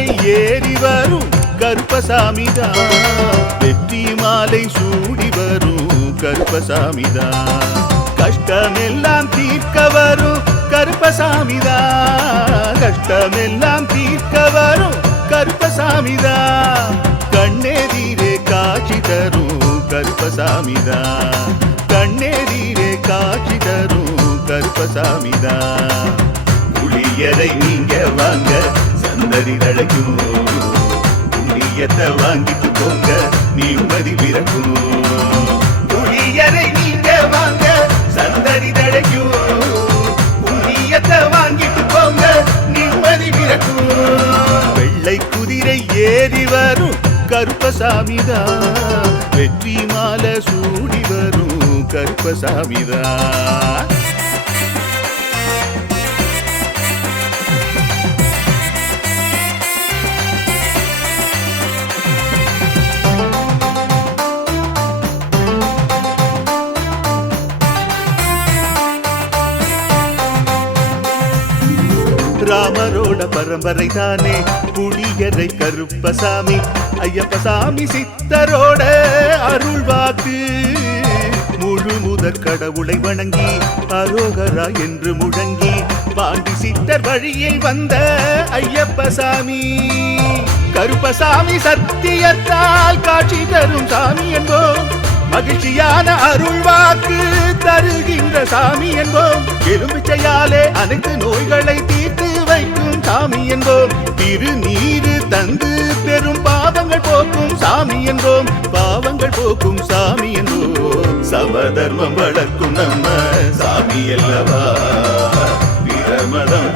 குதிரை ஏறி வரும் கருப்பசாமிதான் வெற்றி மாலை சூடி வரும் கருப்பசாமிதான் கஷ்டமெல்லாம் தீர்க்க வரும் கருப்பசாமிதான் கஷ்டமெல்லாம் தீர்க்க வரும் கருப்பசாமிதான் கண்ணெதிரே காட்சி தரும் கருப்பசாமிதான் கண்ணெதிரே காட்சி தரும் கருப்பசாமிதான் புளியரை நீங்க வாங்க சந்ததி தழைக்கும் புண்ணியத்தை வாங்கிட்டு போங்க நிம்மதி பிறக்கும் புளியரை நீங்க வாங்க சந்ததி தழைக்கும் புண்ணியத்தை வாங்கிட்டு போங்க நிம்மதி பிறக்கும் வெள்ளை குதிரை ஏறி வரும் கருப்பசாமிதான் வெற்றி மாலை சூடி வரும் கருப்பசாமிதான் ராமரோட பரம்பரை தானே புளியரை கருப்பசாமி ஐயப்பசாமி சித்தரோட அருள் வாக்கு முழு முதற் கடவுளை வணங்கி அரோகரா என்று முழங்கி பாண்டி சித்தர் வழியில் வந்த ஐயப்பசாமி கருப்பசாமி சத்தியத்தால் காட்சி தரும் சாமி என்போம் மகிழ்ச்சியான அருள் வாக்கு தருகின்ற சாமி என்போம் எலுமிச்சையாலே அனைத்து நோய்களை தீர்த்து வைக்கும் சாமி என்போம் திருநீரு தந்து பெரும் பாவங்கள் போக்கும் சாமி என்போம் பாவங்கள் போக்கும் சாமி என்போம் சமதர்மம் வளர்க்கும் நம்ம சாமி அல்லவா பிரமதம்